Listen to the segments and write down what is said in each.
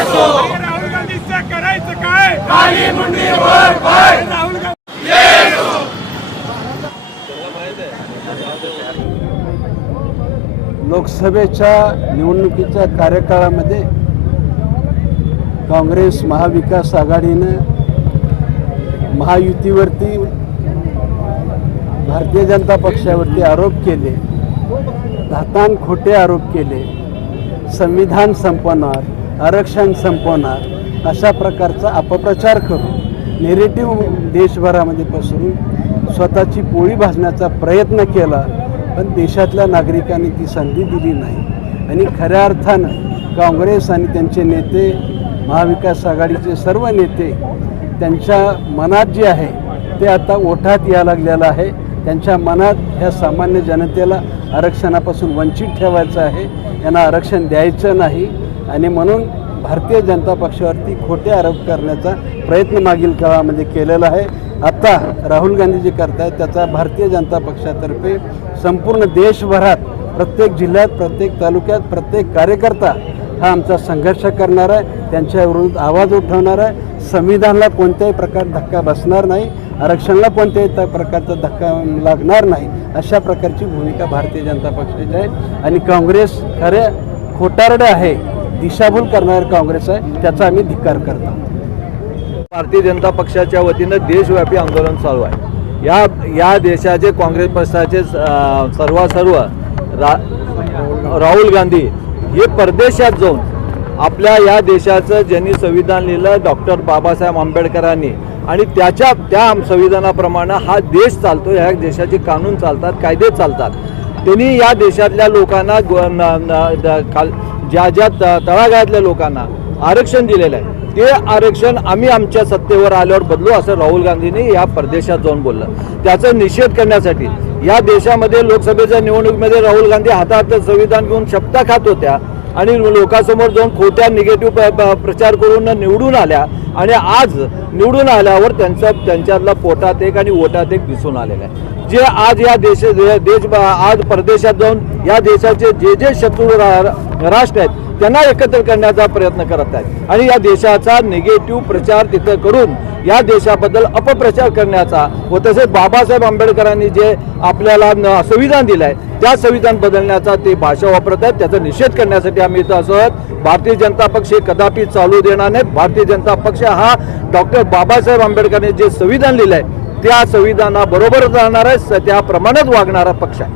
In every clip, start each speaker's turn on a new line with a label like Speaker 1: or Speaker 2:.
Speaker 1: राहुल गांधीचा करायचं काय खाली मुंडी वर पाय राहुल गांधी
Speaker 2: लोकसभेच्या निवडणुकीच्या कार्यकाळामध्ये काँग्रेस महाविकास आघाडीनं महायुतीवरती भारतीय जनता पक्षावरती आरोप केले. धातान खोटे आरोप केले. संविधान संपवणार. आरक्षण संपवणार अशा प्रकारचा अपप्रचार करून नेरेटिव्ह देशभरामध्ये पसरून स्वतःची पोळी भाजण्याचा प्रयत्न केला पण देशातल्या नागरिकांनी ती संधी दिली नाही. आणि खऱ्या अर्थानं काँग्रेस आणि त्यांचे नेते महाविकास आघाडीचे सर्व नेते त्यांच्या मनात जे आहे ते आता ओठात या लागलेलं आहे. त्यांच्या मनात ह्या सामान्य जनतेला आरक्षणापासून वंचित ठेवायचं आहे. यांना आरक्षण द्यायचं नाही. आणि म्हणून भारतीय जनता पक्षावरती खोटे आरोप करण्याचा प्रयत्न मागील काळामध्ये केलेला आहे. आता राहुल गांधी जे आहेत त्याचा भारतीय जनता पक्षातर्फे संपूर्ण देशभरात प्रत्येक जिल्ह्यात प्रत्येक तालुक्यात प्रत्येक कार्यकर्ता हा आमचा संघर्ष करणार आहे. त्यांच्या विरोधात आवाज उठवणार आहे. संविधानाला कोणत्याही प्रकार धक्का बसणार नाही. आरक्षणाला कोणत्याही त्या प्रकारचा धक्का लागणार नाही. अशा प्रकारची भूमिका भारतीय जनता पक्षाची आहे. आणि काँग्रेस खरे खोटारडे आहे. दिशाभूल करणारं काँग्रेस आहे त्याचा आम्ही धिक्कार करतो.
Speaker 3: भारतीय जनता पक्षाच्या वतीनं देशव्यापी आंदोलन चालू आहे. या या देशाचे काँग्रेस पक्षाचे अं, सर्वासर्व रा राहुल गांधी हे परदेशात जाऊन आपल्या या देशाचं ज्यांनी संविधान लिहिलं डॉक्टर बाबासाहेब आंबेडकरांनी आणि त्याच्या त्या संविधानाप्रमाणे हा देश चालतो ह्या देशाचे कानून चालतात कायदे चालतात. त्यांनी या देशातल्या लोकांना काल- ज्या ज्या त- तळागाळातल्या लोकांना आरक्षण दिलेलं आहे ते आरक्षण आम्ही आमच्या सत्तेवर आल्यावर बदलू असं राहुल गांधींनी या परदेशात जाऊन बोललं. त्याचा निषेध करण्यासाठी या देशामध्ये लोकसभेच्या निवडणुकीमध्ये राहुल गांधी हातात संविधान घेऊन शपथा खात होत्या आणि लोकांसमोर जाऊन खोट्या निगेटिव्ह प्रचार करून निवडून आल्या आणि आज निवडून आल्यावर त्यांचा त्यांच्यातला पोटात एक आणि ओटात एक दिसून आलेला आहे. जे आज या देश देश आज परदेशात जाऊन या देशाचे जे जे शत्रू रा- राष्ट्र आहेत त्यांना एकत्र करण्याचा प्रयत्न करत आहेत. आणि या देशाचा निगेटिव्ह प्रचार तिथं करून या देशाबद्दल अपप्रचार करण्याचा व तसेच बाबासाहेब आंबेडकरांनी जे आपल्याला संविधान दिलं आहे त्या संविधान बदलण्याचा ते भाषा वापरत आहेत त्याचा निषेध करण्यासाठी आम्ही इथं असं आहोत. भारतीय जनता पक्ष हे कदापि चालू देणार नाही भारतीय जनता पक्ष हा डॉक्टर बाबासाहेब आंबेडकरांनी जे संविधान लिहिलं आहे त्या संविधानाबरोबर राहणार आहे त्याप्रमाणेच वागणारा पक्ष आहे.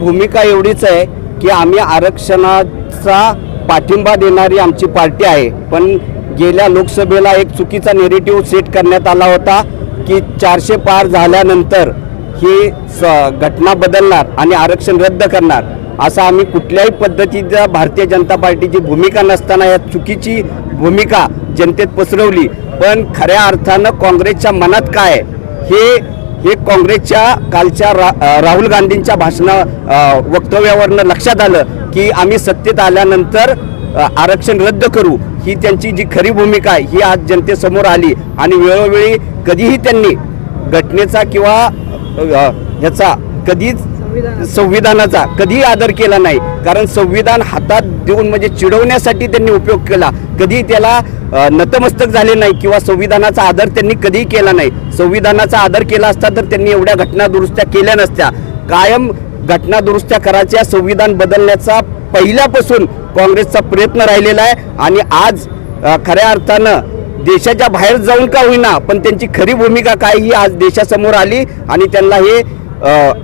Speaker 4: भूमिका एवढीच आहे की आम्ही आरक्षणाचा पाठिंबा देणारी आमची पार्टी आहे. पण गेल्या लोकसभेला एक चुकीचा नेरेटिव्ह सेट करण्यात आला होता की चारशे पार झाल्यानंतर ही स- घटना बदलणार आणि आरक्षण रद्द करणार. असा आम्ही कुठल्याही पद्धतीचा भारतीय जनता पार्टीची भूमिका नसताना या चुकीची भूमिका जनतेत पसरवली. पण खऱ्या अर्थानं काँग्रेसच्या मनात काय हे हे काँग्रेसच्या कालच्या रा राहुल गांधींच्या भाषणा वक्तव्यावरनं लक्षात आलं की आम्ही सत्तेत आल्यानंतर आरक्षण रद्द करू. ही त्यांची जी खरी भूमिका आहे ही आज जनतेसमोर आली. आणि वेळोवेळी कधीही त्यांनी घटनेचा किंवा ह्याचा कधीच संविधानाचा कधीही आदर केला नाही. कारण संविधान हातात देऊन म्हणजे चिडवण्यासाठी त्यांनी उपयोग केला. कधी त्याला नतमस्तक झाले नाही किंवा संविधानाचा आदर त्यांनी कधीही केला नाही. संविधानाचा आदर केला असता तर त्यांनी एवढ्या घटना दुरुस्त्या केल्या नसत्या. कायम घटना दुरुस्त्या करायच्या संविधान बदलण्याचा पहिल्यापासून काँग्रेसचा प्रयत्न राहिलेला आहे. आणि आज खऱ्या अर्थानं देशाच्या बाहेर जाऊन का होईना पण त्यांची खरी भूमिका काय ही आज देशासमोर आली आणि त्यांना हे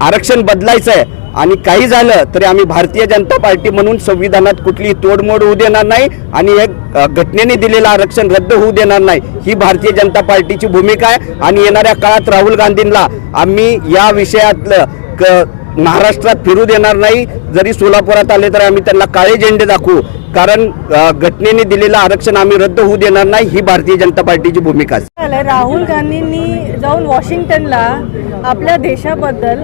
Speaker 4: आरक्षण बदलायचं आहे. आणि काही झालं तरी आम्ही भारतीय जनता पार्टी म्हणून संविधानात कुठली तोडमोड होऊ देणार नाही आणि एक घटनेने दिलेलं आरक्षण रद्द होऊ देणार नाही. ही भारतीय जनता पार्टीची भूमिका आहे आणि येणाऱ्या काळात राहुल गांधींना आम्ही या विषयातलं क महाराष्ट्रात फिरू देणार नाही. जरी सोलापुरात आले तर आम्ही त्यांना काळे झेंडे दाखवू. कारण घटनेने दिलेलं आरक्षण आम्ही रद्द होऊ देणार नाही. ही भारतीय जनता पार्टीची भूमिका आहे.
Speaker 5: राहुल गांधींनी जाऊन वॉशिंग्टनला आपल्या देशाबद्दल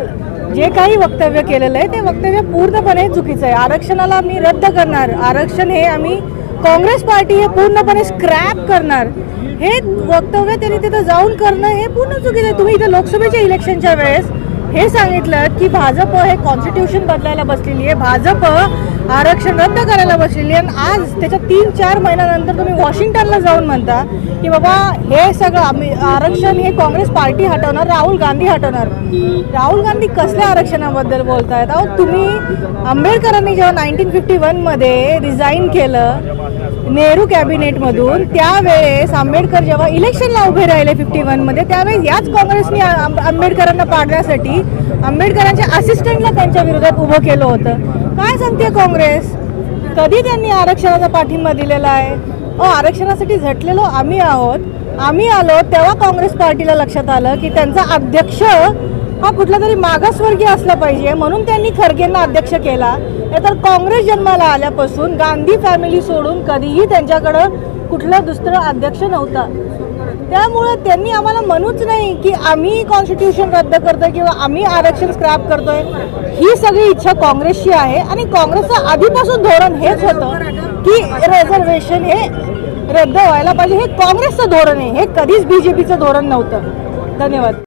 Speaker 5: जे काही वक्तव्य केलेलं आहे ते वक्तव्य पूर्णपणे चुकीचं आहे. आरक्षणाला आम्ही रद्द करणार. आरक्षण हे आम्ही काँग्रेस पार्टी हे पूर्णपणे स्क्रॅप करणार. हे वक्तव्य त्यांनी तिथं जाऊन करणं हे पूर्ण चुकीचं आहे. तुम्ही इथं लोकसभेच्या इलेक्शनच्या वेळेस हे सांगितलं की भाजप हे कॉन्स्टिट्यूशन बदलायला बसलेली आहे. भाजप आरक्षण रद्द करायला बसलेली आहे. आणि आज त्याच्या तीन चार महिन्यानंतर तुम्ही वॉशिंग्टनला जाऊन म्हणता की बाबा हे सगळं आम्ही आरक्षण हे काँग्रेस पार्टी हटवणार राहुल गांधी हटवणार. राहुल गांधी कसल्या आरक्षणाबद्दल बोलतायत? अहो तुम्ही आंबेडकरांनी जेव्हा नाईन्टीन फिफ्टी वनमध्ये रिझाईन केलं नेहरू कॅबिनेटमधून त्यावेळेस आंबेडकर जेव्हा इलेक्शनला उभे राहिले फिफ्टी वनमध्ये त्यावेळेस याच काँग्रेसने आं- आंबेडकरांना पाडण्यासाठी आंबेडकरांच्या असिस्टंटला त्यांच्या विरोधात उभं केलं होतं. काय सांगते काँग्रेस? कधी त्यांनी आरक्षणाचा पाठिंबा दिलेला आहे? अ आरक्षणासाठी झटलेलो आम्ही आहोत. आम्ही आलो तेव्हा काँग्रेस पार्टीला लक्षात आलं की त्यांचा अध्यक्ष हा कुठला तरी मागासवर्गीय असला पाहिजे म्हणून त्यांनी खरगेंना अध्यक्ष केला. नाही तर काँग्रेस जन्माला आल्यापासून गांधी फॅमिली सोडून कधीही त्यांच्याकडं कुठला दुसरा अध्यक्ष नव्हता. त्यामुळं त्यांनी आम्हाला म्हणूच नाही की आम्ही कॉन्स्टिट्यूशन रद्द करतोय किंवा आम्ही आरक्षण स्क्रॅप करतोय. ही सगळी इच्छा काँग्रेसची आहे आणि काँग्रेसचं आधीपासून धोरण हेच होतं की रेझर्वेशन हे रद्द व्हायला पाहिजे. हे काँग्रेसचं धोरण आहे. हे कधीच बीजेपीचं धोरण नव्हतं. धन्यवाद.